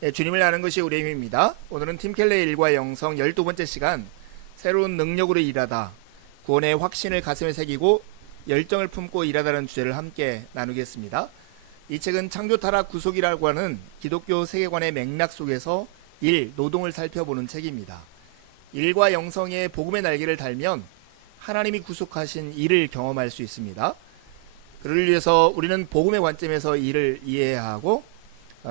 네, 주님을 아는 것이 우리의 힘입니다. 오늘은 팀켈레의 일과 영성 12번째 시간, 새로운 능력으로 일하다, 구원의 확신을 가슴에 새기고 열정을 품고 일하다는 주제를 함께 나누겠습니다. 이 책은 창조타락 구속이라고 하는 기독교 세계관의 맥락 속에서 노동을 살펴보는 책입니다. 일과 영성의 복음의 날개를 달면 하나님이 구속하신 일을 경험할 수 있습니다. 그를 위해서 우리는 복음의 관점에서 일을 이해해야 하고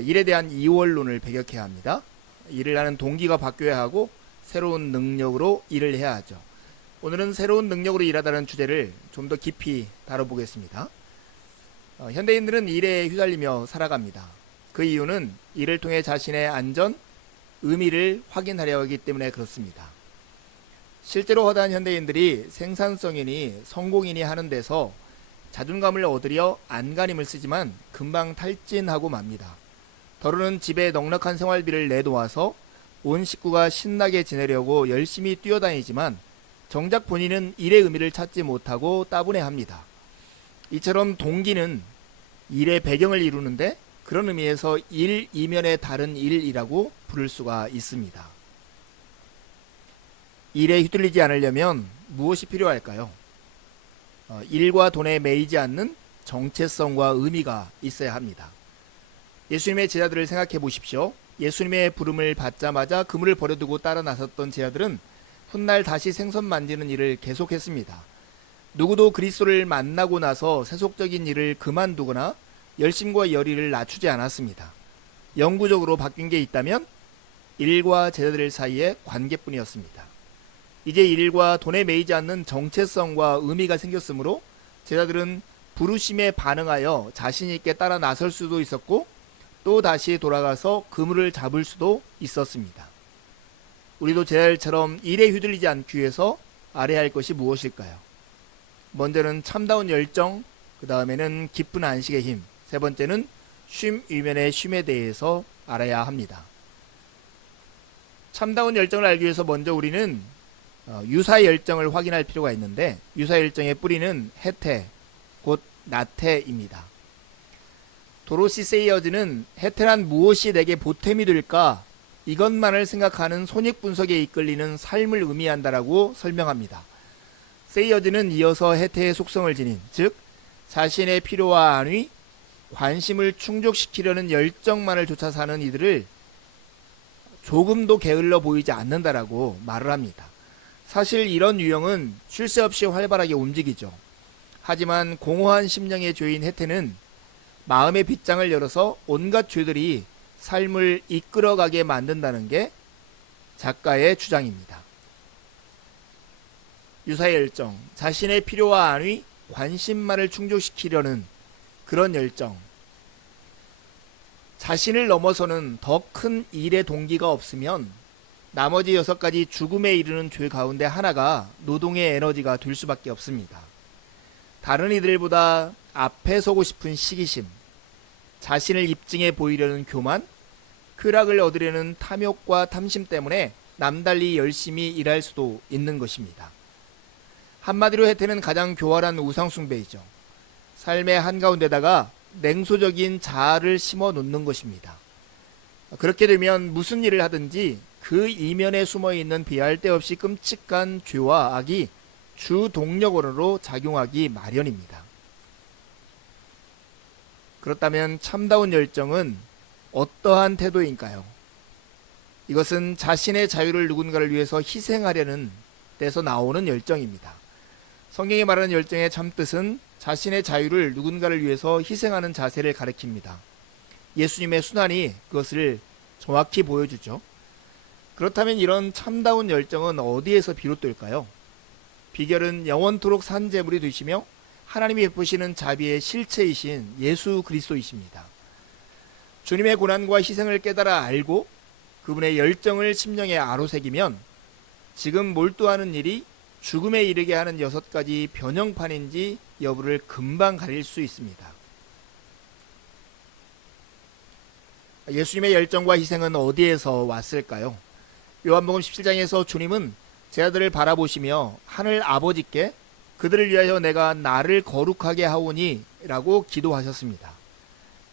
일에 대한 이원론을 배격해야 합니다. 일을 하는 동기가 바뀌어야 하고 새로운 능력으로 일을 해야 하죠. 오늘은 새로운 능력으로 일하다는 주제를 좀 더 깊이 다뤄보겠습니다. 현대인들은 일에 휘갈리며 살아갑니다. 그 이유는 일을 통해 자신의 안전, 의미를 확인하려 하기 때문에 그렇습니다. 실제로 허다한 현대인들이 생산성이니 성공이니 하는 데서 자존감을 얻으려 안간힘을 쓰지만 금방 탈진하고 맙니다. 더러는 집에 넉넉한 생활비를 내놓아서 온 식구가 신나게 지내려고 열심히 뛰어다니지만 정작 본인은 일의 의미를 찾지 못하고 따분해합니다. 이처럼 동기는 일의 배경을 이루는데 그런 의미에서 일 이면의 다른 일이라고 부를 수가 있습니다. 일에 휘둘리지 않으려면 무엇이 필요할까요? 일과 돈에 매이지 않는 정체성과 의미가 있어야 합니다. 예수님의 제자들을 생각해 보십시오. 예수님의 부름을 받자마자 그물을 버려두고 따라 나섰던 제자들은 훗날 다시 생선 만지는 일을 계속했습니다. 누구도 그리스도를 만나고 나서 세속적인 일을 그만두거나 열심과 열의를 낮추지 않았습니다. 영구적으로 바뀐 게 있다면 일과 제자들 사이의 관계뿐이었습니다. 이제 일과 돈에 매이지 않는 정체성과 의미가 생겼으므로 제자들은 부르심에 반응하여 자신 있게 따라 나설 수도 있었고 또 다시 돌아가서 그물을 잡을 수도 있었습니다. 우리도 제자들처럼 일에 휘둘리지 않기 위해서 알아야 할 것이 무엇일까요? 먼저는 참다운 열정, 그 다음에는 기쁜 안식의 힘, 세 번째는 쉼 이면의 쉼에 대해서 알아야 합니다. 참다운 열정을 알기 위해서 먼저 우리는 유사 열정을 확인할 필요가 있는데 유사 열정의 뿌리는 해태, 곧 나태입니다. 도로시 세이어즈는 해태란 무엇이 내게 보탬이 될까? 이것만을 생각하는 손익분석에 이끌리는 삶을 의미한다라고 설명합니다. 세이어즈는 이어서 해태의 속성을 지닌, 즉 자신의 필요와 안위, 관심을 충족시키려는 열정만을 쫓아 사는 이들을 조금도 게을러 보이지 않는다라고 말을 합니다. 사실 이런 유형은 쉴 새 없이 활발하게 움직이죠. 하지만 공허한 심령의 죄인 해태는 마음의 빗장을 열어서 온갖 죄들이 삶을 이끌어가게 만든다는 게 작가의 주장입니다. 유사의 열정, 자신의 필요와 안위, 관심만을 충족시키려는 그런 열정. 자신을 넘어서는 더 큰 일의 동기가 없으면 나머지 6가지 죽음에 이르는 죄 가운데 하나가 노동의 에너지가 될 수밖에 없습니다. 다른 이들보다 앞에 서고 싶은 시기심, 자신을 입증해 보이려는 교만, 쾌락을 얻으려는 탐욕과 탐심 때문에 남달리 열심히 일할 수도 있는 것입니다. 한마디로 해태는 가장 교활한 우상숭배이죠. 삶의 한가운데다가 냉소적인 자아를 심어 놓는 것입니다. 그렇게 되면 무슨 일을 하든지 그 이면에 숨어있는 비할 데 없이 끔찍한 죄와 악이 주 동력으로 작용하기 마련입니다. 그렇다면 참다운 열정은 어떠한 태도인가요? 이것은 자신의 자유를 누군가를 위해서 희생하려는 데서 나오는 열정입니다. 성경이 말하는 열정의 참뜻은 자신의 자유를 누군가를 위해서 희생하는 자세를 가리킵니다. 예수님의 순환이 그것을 정확히 보여주죠. 그렇다면 이런 참다운 열정은 어디에서 비롯될까요? 비결은 영원토록 산 제물이 되시며 하나님이 베푸시는 자비의 실체이신 예수 그리스도이십니다. 주님의 고난과 희생을 깨달아 알고 그분의 열정을 심령에 아로새기면 지금 몰두하는 일이 죽음에 이르게 하는 6가지 변형판인지 여부를 금방 가릴 수 있습니다. 예수님의 열정과 희생은 어디에서 왔을까요? 요한복음 17장에서 주님은 제 아들을 바라보시며 하늘 아버지께 그들을 위하여 내가 나를 거룩하게 하오니 라고 기도하셨습니다.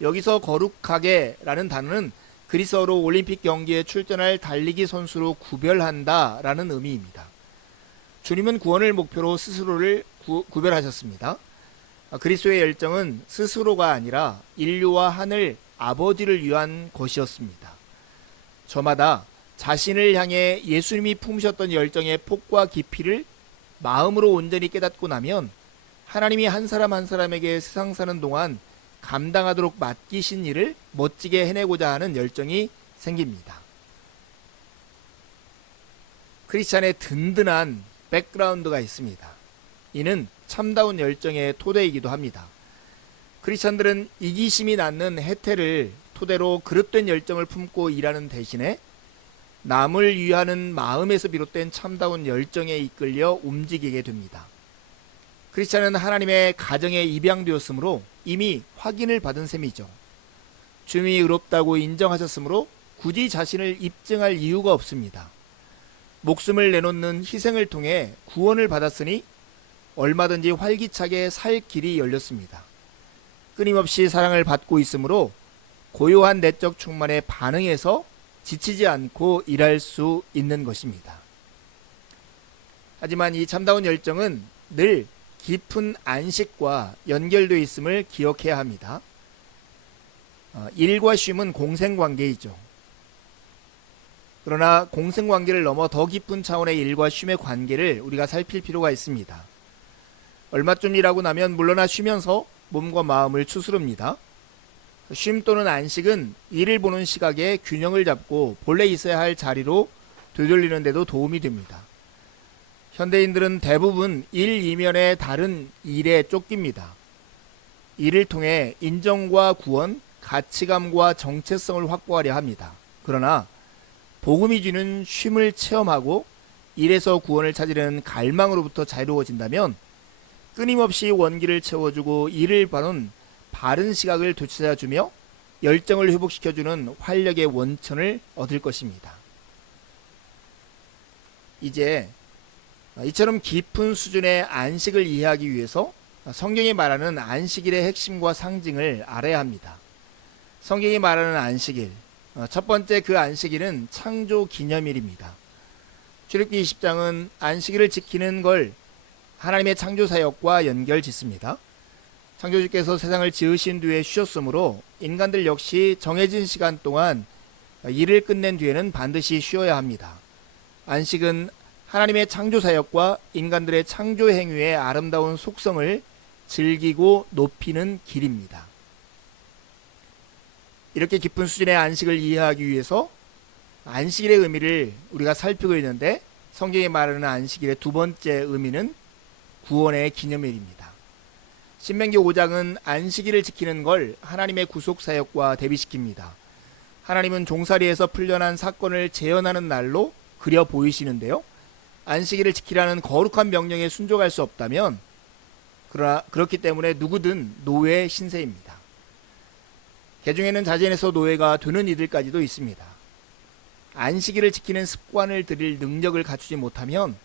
여기서 거룩하게 라는 단어는 그리스어로 올림픽 경기에 출전할 달리기 선수로 구별한다 라는 의미입니다. 주님은 구원을 목표로 스스로를 구별하셨습니다. 그리스도의 열정은 스스로가 아니라 인류와 하늘 아버지를 위한 것이었습니다. 저마다 자신을 향해 예수님이 품으셨던 열정의 폭과 깊이를 마음으로 온전히 깨닫고 나면 하나님이 한 사람 한 사람에게 세상 사는 동안 감당하도록 맡기신 일을 멋지게 해내고자 하는 열정이 생깁니다. 크리스찬의 든든한 백그라운드가 있습니다. 이는 참다운 열정의 토대이기도 합니다. 크리스찬들은 이기심이 낳는 해태를 토대로 그릇된 열정을 품고 일하는 대신에 남을 위하는 마음에서 비롯된 참다운 열정에 이끌려 움직이게 됩니다. 크리스찬은 하나님의 가정에 입양되었으므로 이미 확인을 받은 셈이죠. 주님이 의롭다고 인정하셨으므로 굳이 자신을 입증할 이유가 없습니다. 목숨을 내놓는 희생을 통해 구원을 받았으니 얼마든지 활기차게 살 길이 열렸습니다. 끊임없이 사랑을 받고 있으므로 고요한 내적 충만에 반응해서 지치지 않고 일할 수 있는 것입니다. 하지만 이 참다운 열정은 늘 깊은 안식과 연결되어 있음을 기억해야 합니다. 일과 쉼은 공생관계이죠. 그러나 공생관계를 넘어 더 깊은 차원의 일과 쉼의 관계를 우리가 살필 필요가 있습니다. 얼마쯤 일하고 나면 물러나 쉬면서 몸과 마음을 추스릅니다. 쉼 또는 안식은 일을 보는 시각에 균형을 잡고 본래 있어야 할 자리로 되돌리는 데도 도움이 됩니다. 현대인들은 대부분 일 이면의 다른 일에 쫓깁니다. 이를 통해 인정과 구원, 가치감과 정체성을 확보하려 합니다. 그러나 복음이 주는 쉼을 체험하고 일에서 구원을 찾으려는 갈망으로부터 자유로워진다면 끊임없이 원기를 채워주고 일을 봐는 바른 시각을 되찾아주며 열정을 회복시켜주는 활력의 원천을 얻을 것입니다. 이제 이처럼 깊은 수준의 안식을 이해하기 위해서 성경이 말하는 안식일의 핵심과 상징을 알아야 합니다. 성경이 말하는 안식일, 첫 번째 그 안식일은 창조 기념일입니다. 출애굽기 20장은 안식일을 지키는 걸 하나님의 창조 사역과 연결 짓습니다. 창조주께서 세상을 지으신 뒤에 쉬었으므로 인간들 역시 정해진 시간 동안 일을 끝낸 뒤에는 반드시 쉬어야 합니다. 안식은 하나님의 창조 사역과 인간들의 창조 행위의 아름다운 속성을 즐기고 높이는 길입니다. 이렇게 깊은 수준의 안식을 이해하기 위해서 안식일의 의미를 우리가 살피고 있는데 성경이 말하는 안식일의 두 번째 의미는 구원의 기념일입니다. 신명기 5장은 안식일을 지키는 걸 하나님의 구속 사역과 대비시킵니다. 하나님은 종살이에서 풀려난 사건을 재현하는 날로 그려 보이시는데요. 안식일을 지키라는 거룩한 명령에 순종할 수 없다면 그렇기 때문에 누구든 노예 신세입니다. 개중에는 자진해서 노예가 되는 이들까지도 있습니다. 안식일을 지키는 습관을 들일 능력을 갖추지 못하면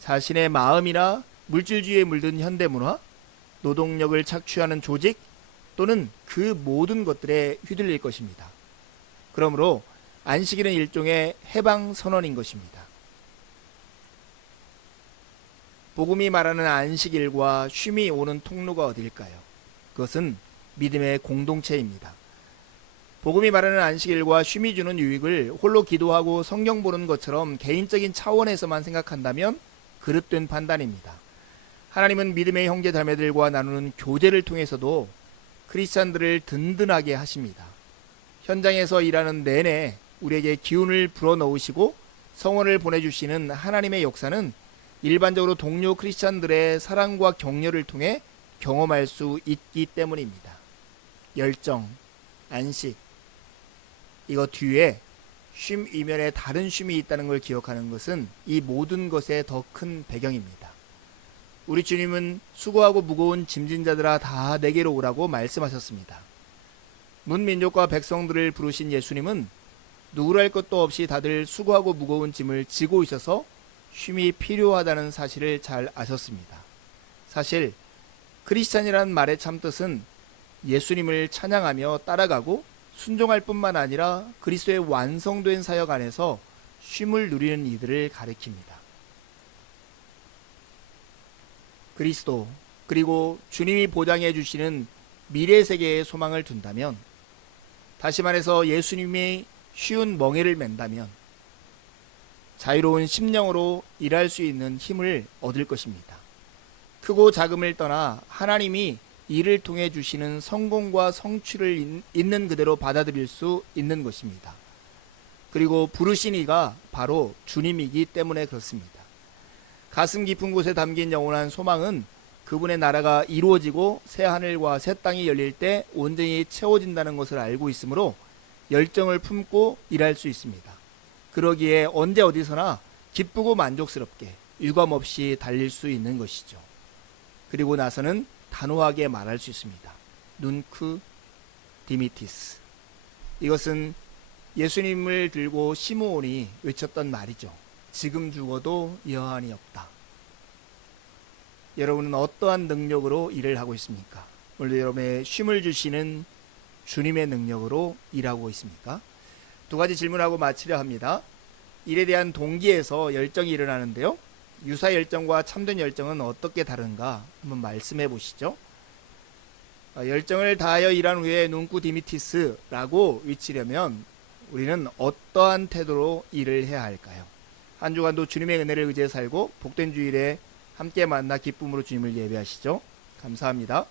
자신의 마음이나 물질주의에 물든 현대문화, 노동력을 착취하는 조직 또는 그 모든 것들에 휘둘릴 것입니다. 그러므로 안식일은 일종의 해방선언인 것입니다. 복음이 말하는 안식일과 쉼이 오는 통로가 어디일까요? 그것은 믿음의 공동체입니다. 복음이 말하는 안식일과 쉼이 주는 유익을 홀로 기도하고 성경 보는 것처럼 개인적인 차원에서만 생각한다면 그릇된 판단입니다. 하나님은 믿음의 형제 자매들과 나누는 교제를 통해서도 크리스찬들을 든든하게 하십니다. 현장에서 일하는 내내 우리에게 기운을 불어넣으시고 성원을 보내주시는 하나님의 역사는 일반적으로 동료 크리스찬들의 사랑과 격려를 통해 경험할 수 있기 때문입니다. 열정, 안식, 이거 뒤에 쉼 이면에 다른 쉼이 있다는 걸 기억하는 것은 이 모든 것의 더 큰 배경입니다. 우리 주님은 수고하고 무거운 짐진 자들아 다 내게로 오라고 말씀하셨습니다. 문민족과 백성들을 부르신 예수님은 누구랄 것도 없이 다들 수고하고 무거운 짐을 지고 있어서 쉼이 필요하다는 사실을 잘 아셨습니다. 사실 크리스찬이라는 말의 참뜻은 예수님을 찬양하며 따라가고 순종할 뿐만 아니라 그리스도의 완성된 사역 안에서 쉼을 누리는 이들을 가리킵니다. 그리스도 그리고 주님이 보장해 주시는 미래 세계의 소망을 둔다면, 다시 말해서 예수님이 쉬운 멍에를 맨다면 자유로운 심령으로 일할 수 있는 힘을 얻을 것입니다. 크고 작음을 떠나 하나님이 이를 통해 주시는 성공과 성취를 있는 그대로 받아들일 수 있는 것입니다. 그리고 부르신 이가 바로 주님이기 때문에 그렇습니다. 가슴 깊은 곳에 담긴 영원한 소망은 그분의 나라가 이루어지고 새 하늘과 새 땅이 열릴 때 온전히 채워진다는 것을 알고 있으므로 열정을 품고 일할 수 있습니다. 그러기에 언제 어디서나 기쁘고 만족스럽게 유감없이 달릴 수 있는 것이죠. 그리고 나서는 단호하게 말할 수 있습니다. 눈크 디미티스. 이것은 예수님을 들고 시므온이 외쳤던 말이죠. 지금 죽어도 여한이 없다. 여러분은 어떠한 능력으로 일을 하고 있습니까? 오늘 여러분의 쉼을 주시는 주님의 능력으로 일하고 있습니까? 두 가지 질문하고 마치려 합니다. 일에 대한 동기에서 열정이 일어나는데요. 유사 열정과 참된 열정은 어떻게 다른가 한번 말씀해 보시죠. 열정을 다하여 일한 후에 눈쿠 디미티스라고 외치려면 우리는 어떠한 태도로 일을 해야 할까요? 한 주간도 주님의 은혜를 의지해 살고 복된 주일에 함께 만나 기쁨으로 주님을 예배하시죠. 감사합니다.